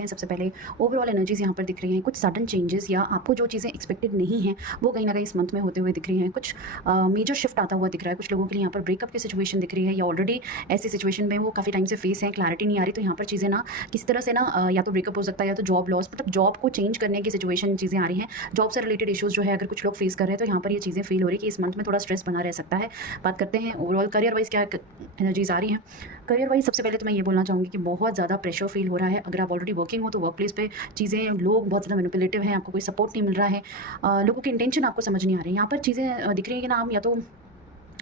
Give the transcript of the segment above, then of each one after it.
हैं सबसे पहले ओवरऑल एनर्जीज़ यहाँ पर दिख रही हैं, कुछ सडन चेंजेस या आपको जो चीज़ें एक्सपेक्टेड नहीं हैं वो कहीं न कहीं इस मंथ में होते हुए दिख रही हैं। कुछ मेजर शिफ्ट आता हुआ दिख रहा है, कुछ लोगों के लिए यहाँ पर ब्रेकअप की सिचुएशन दिख रही है या ऑलरेडी ऐसी सिचुएशन में वो काफ़ी टाइम से फेस हैं, क्लैरिटी नहीं आ रही। तो यहाँ पर चीज़ें ना किसी तरह से ना या तो ब्रेकअप हो सकता है या तो जॉब लॉस, मतलब जॉब को चेंज करने की सिचुएशन चीज़ें आ रही हैं। जॉब से रिलेटेड इश्यूज़ जो है अगर कुछ लोग फेस कर रहे हैं तो यहाँ पर ये चीज़ें फील हो रही है कि इस मंथ में थोड़ा स्ट्रेस बना रह सकता है। बात करते हैं ओवरऑल करियर वाइज़ क्या एनर्जीज़ आ रही हैं। करियर वाइज़ सबसे पहले तो मैं ये बोलना चाहूँगी कि बहुत ज़्यादा प्रेशर फील हो रहा है। अगर आप ऑलरेडी वर्किंग हो तो वर्क प्लेस पे चीज़ें लोग बहुत ज़्यादा मैनिपुलेटिव हैं, आपको कोई सपोर्ट नहीं मिल रहा है। लोगों की इंटेंशन आपको समझ नहीं आ रही है। यहाँ पर चीज़ें दिख रही है कि ना, हम या तो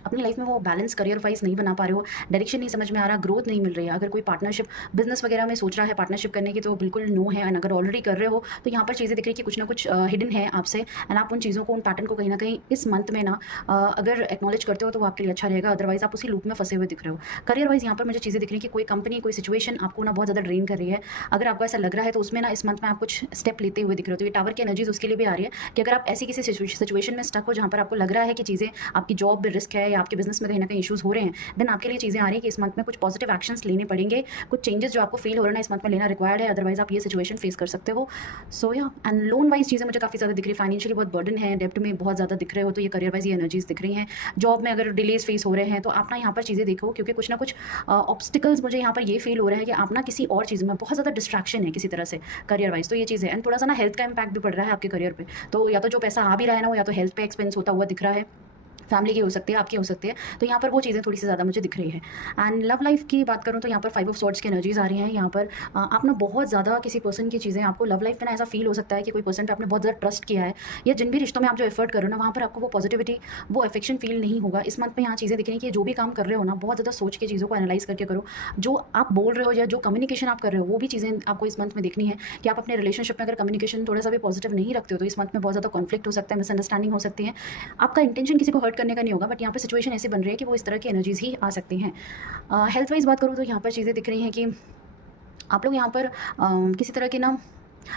अपनी लाइफ में वो बैलेंस करियर वाइज नहीं बना पा रहे हो, डायरेक्शन नहीं समझ में आ रहा, ग्रोथ नहीं मिल रही है। अगर कोई पार्टनरशिप बिजनेस वगैरह में सोच रहा है पार्टनरशिप करने की तो बिल्कुल नो है। एंड अगर ऑलरेडी कर रहे हो तो यहाँ पर चीज़ें दिख रही है कि कुछ ना कुछ हिडन है आपसे। एंड आप उन चीज़ों को, उन पैटर्न को कहीं ना कहीं इस मंथ में ना अगर एक्नॉलेज करते हो तो वो आपके लिए अच्छा रहेगा। अदरवाइज आप उसी लूप में फंसे हुए दिख रहे हो। करियर वाइज यहाँ पर मुझे चीज़ें दिख रही है कि कोई कंपनी, कोई सिचुएशन आपको ना बहुत ज़्यादा ड्रेन कर रही है। अगर आपको ऐसा लग रहा है तो उसमें ना इस मंथ में आप कुछ स्टेप लेते हुए दिख रहे हो। तो ये टावर की एनर्जीज उसके लिए भी आ रही है कि अगर आप ऐसी किसी सिचुएशन में स्टक हो जहाँ पर आपको लग रहा है कि चीज़ें, आपकी जॉब में रिस्क है या आपके बिजनेस में कहीं ना कहीं इश्यूज़ हो रहे हैं, देन आपके लिए चीज़ें आ रही है कि इस मंथ में कुछ पॉजिटिव एक्शंस लेने पड़ेंगे। कुछ चेंजेस जो आपको फील हो रहा है ना इस मंथ में लेना रिक्वायर्ड है, अदरवाइज आप ये सिचुएशन फेस कर सकते हो। सो या एंड लोन वाइज चीज़ें मुझे काफ़ी ज़्यादा दिख रही है। फाइनेंशियली बहुत बर्डन है, डेप्ट में बहुत ज़्यादा दिख रहे हो, तो ये करियर वाइज ये एनर्जीज दिख रही हैं। जॉब में अगर डिलेज फेस हो रहे हैं तो आप ना यहाँ पर चीज़ें देखो, क्योंकि कुछ ना कुछ ऑब्स्टिकल्स मुझे यहाँ पर ये फील हो रहा है कि आप ना किसी और चीज़ में बहुत ज़्यादा डिस्ट्रैक्शन है किसी तरह से करियर वाइज। तो ये चीज़ है। एंड थोड़ा सा ना हेल्थ का इम्पैक्ट भी पड़ रहा है आपके करियर पे। तो या तो जो पैसा आ भी रहा है ना वो या तो हेल्थ पे एक्सपेंस होता हुआ दिख रहा है, फैमिली की हो सकती है, आपकी हो सकती है। तो यहाँ पर वो चीज़ें थोड़ी सी ज़्यादा मुझे दिख रही है। एंड लव लाइफ की बात करूँ तो यहाँ पर 5 ऑफ सॉर्ड्स की एनर्जीज आ रही हैं। यहाँ पर आप ना बहुत ज़्यादा किसी पर्सन की चीज़ें, आपको लव लाइफ में ना ऐसा फील हो सकता है कि कोई पर्सन पे आपने बहुत ज़्यादा ट्रस्ट किया है, या जिन भी रिश्तों में आप जो एफर्ट कर रहे हो ना वहाँ पर आपको वो पॉजिटिविटी, वो अफेक्शन फील नहीं होगा। इस मंथ में यहाँ चीज़ें दिख रही हैं कि जो भी काम कर रहे हो ना बहुत ज़्यादा सोच के चीज़ों को एनालाइज करके करो। जो आप बोल रहे हो या जो कम्युनिकेशन आप कर रहे हो वो भी चीज़ें आपको इस मंथ में देखनी है कि आप अपने रिलेशनशिप में अगर कम्युनिकेशन थोड़ा सा भी पॉजिटिव नहीं रखते हो तो इस मंथ में बहुत ज़्यादा कॉन्फ्लिक्ट हो सकता है, मिसअंडरस्टैंडिंग हो सकती है। आपका इंटेंशन किसी को हर्ट करने का नहीं होगा, बट यहाँ पर सिचुएशन ऐसी बन रही है कि वो इस तरह की एनर्जीज ही आ सकती हैं। हेल्थ वाइज बात करूँ तो यहाँ पर चीज़ें दिख रही हैं कि आप लोग यहाँ पर किसी तरह के ना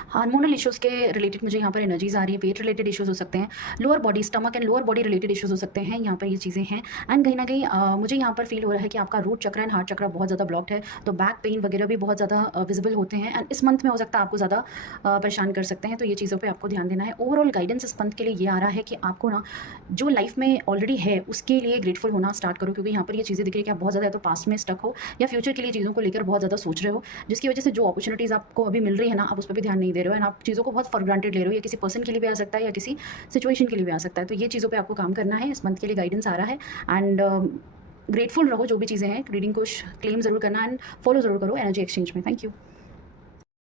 हार्मोनल इश्यूज़ के रिलेटेड मुझे यहाँ पर एनर्जीज़ आ रही है। वेट रिलेटेड इश्यूज़ हो सकते हैं, lower body, stomach and lower body related issues हो सकते हैं। यहाँ पर ये चीज़ें हैं। एंड कहीं ना कहीं मुझे यहाँ पर फील हो रहा है कि आपका रूट चक्र एंड हार्ट चक्र बहुत ज़्यादा ब्लॉक्ड है, तो बैक पेन वगैरह भी बहुत ज़्यादा विजिबल होते हैं। एंड इस मंथ में हो सकता है आपको ज़्यादा परेशान कर सकते हैं, तो ये चीज़ों पर आपको ध्यान देना है। ओवरऑल गाइडेंस इस मंथ के लिए ये आ रहा है कि आपको ना जो लाइफ में ऑलरेडी है उसके लिए ग्रेटफुल होना स्टार्ट करो, क्योंकि यहाँ पर ये चीज़ें दिख रही है कि आप बहुत ज़्यादा या तो पास्ट में स्टक हो या फ्यूचर के लिए चीज़ों को लेकर बहुत ज़्यादा सोच रहे हो, जिसकी वजह से जो अपॉर्चुनिटीज़ आपको अभी मिल रही है ना आप उस पर भी ध्यान नहीं दे रहे हो। एंड आप चीज़ों को बहुत फॉर ग्रांटेड ले रहे हो, या किसी पर्सन के लिए भी आ सकता है या किसी सिचुएशन के लिए भी आ सकता है। तो ये चीज़ों पे आपको काम करना है। इस मंथ के लिए गाइडेंस आ रहा है। एंड ग्रेटफुल रहो जो भी चीज़ें हैं। रीडिंग को क्लेम ज़रूर करना एंड फॉलो ज़रूर करो एनर्जी एक्सचेंज में। Thank you.